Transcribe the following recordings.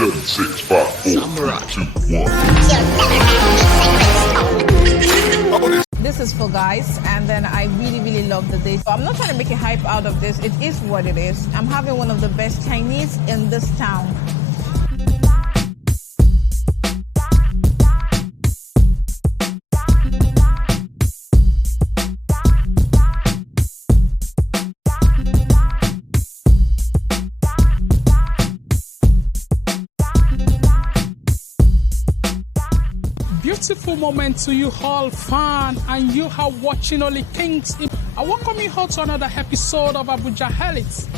7, 6, 5, 4, 3, 2, 1. This is for guys, and then I really love the dish. So I'm not trying to make a hype out of this. It is what it is. I'm having one of the best Chinese in this town. Beautiful moment to you all, fan, and you are watching Only Kings. I welcome you all to another episode of Abuja Helix.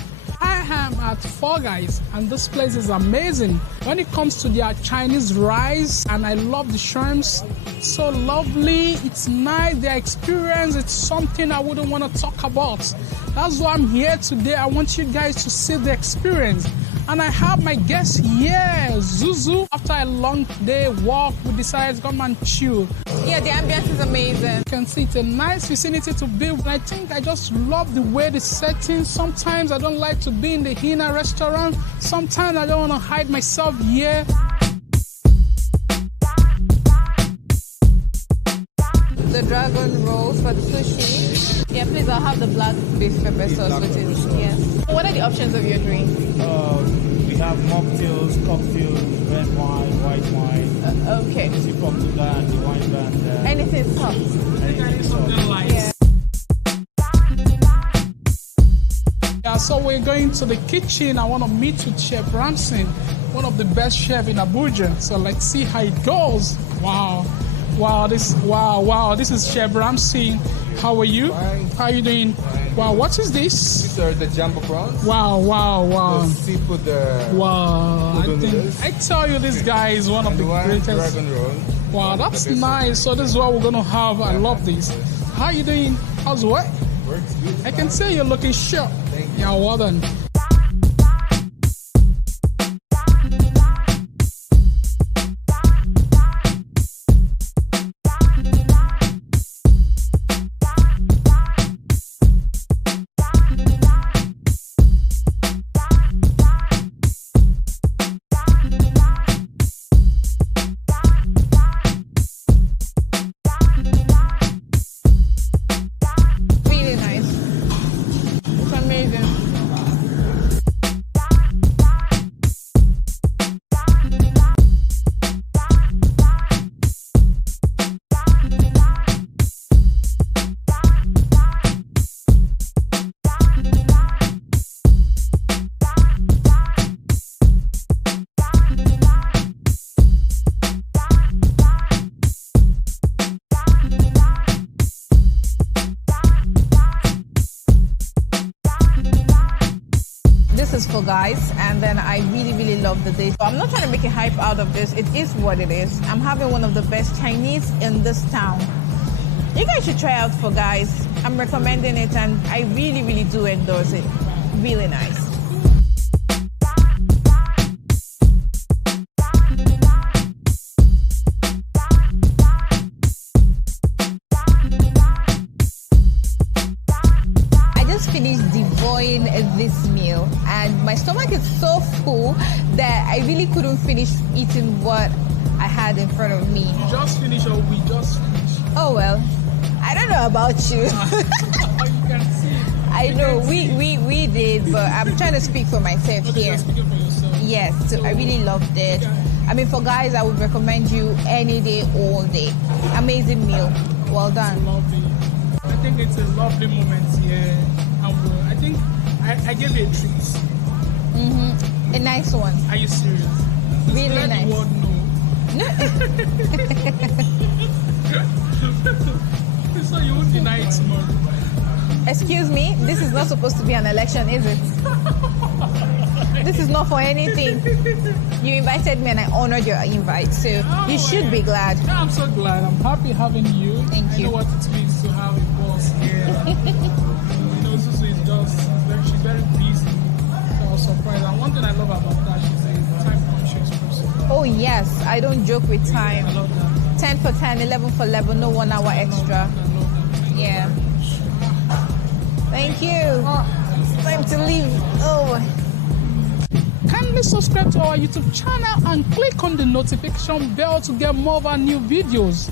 I am at Four Guys, and this place is amazing when it comes to their Chinese rice, and I love the shrimps. It's so lovely, it's nice, their experience, it's something I wouldn't want to talk about. That's why I'm here today. I want you guys to see the experience. And I have my guest here, Zuzu. After a long day walk, we decided to come and chill. Yeah, the ambience is amazing. You can see it's a nice vicinity to be. And I think I just love the way the setting. Sometimes I don't like to be in the inner restaurant. Sometimes I don't want to hide myself here. The dragon rolls for the sushi. Yeah, please, I'll have the black beef pepper sauce with it. Yes. What are the options of your drink? We have mocktails, cocktails, red wine, white wine. Okay. Easy pop to that, the wine band. Anything soft. Anything something light. Yeah, so we're going to the kitchen. I want to meet with Chef Ramsey, one of the best chefs in Abuja. So let's see how it goes. Wow, this is Chef Ramsey. How are you? Fine. How are you doing? Fine. Wow, what is this? These are the jumbo prawns. Wow. The seafood. Wow, I tell you, this guy is one of the greatest. Dragon roll. Wow, that's nice. So this is what we're gonna have. I love this. How are you doing? How's work? Works good. I can say you're looking sharp. Thank you. Yeah, well done. This is for guys, and then I really love the dish. So I'm not trying to make a hype out of this. It is what it is. I'm having one of the best Chinese in this town. You guys should try out for guys. I'm recommending it, and I really do endorse it. Really nice. Finished devouring this meal, and my stomach is so full that I really couldn't finish eating what I had in front of me. You just finished, or we just finished? Oh well, I don't know about you. You can see. I know we did, but I'm trying to speak for myself Okay, here. you're speaking for yourself. Yes, so I really loved it. Okay. I mean, for guys, I would recommend you any day, all day. Amazing meal. Well done. Lovely. I think it's a lovely moment here. And I think I gave you a treat. A nice one. Are you serious? Really Let nice. the world know. So you won't deny it tomorrow. Excuse me, this is not supposed to be an election, is it? This is not for anything. You invited me and I honored your invite, so you should be glad. Yeah, I'm so glad. I'm happy having you. Thank you. I know what it means to have a boss here. Zuzu is she's very busy. So I was surprised. And one thing I love about that, she's a time-conscious person. Oh yes, I don't joke with time. I love that. 10 for 10, 11 for 11, no 1 hour extra. I love that. Yeah. Thank you. Time to leave. Oh. Kindly subscribe to our YouTube channel and click on the notification bell to get more of our new videos.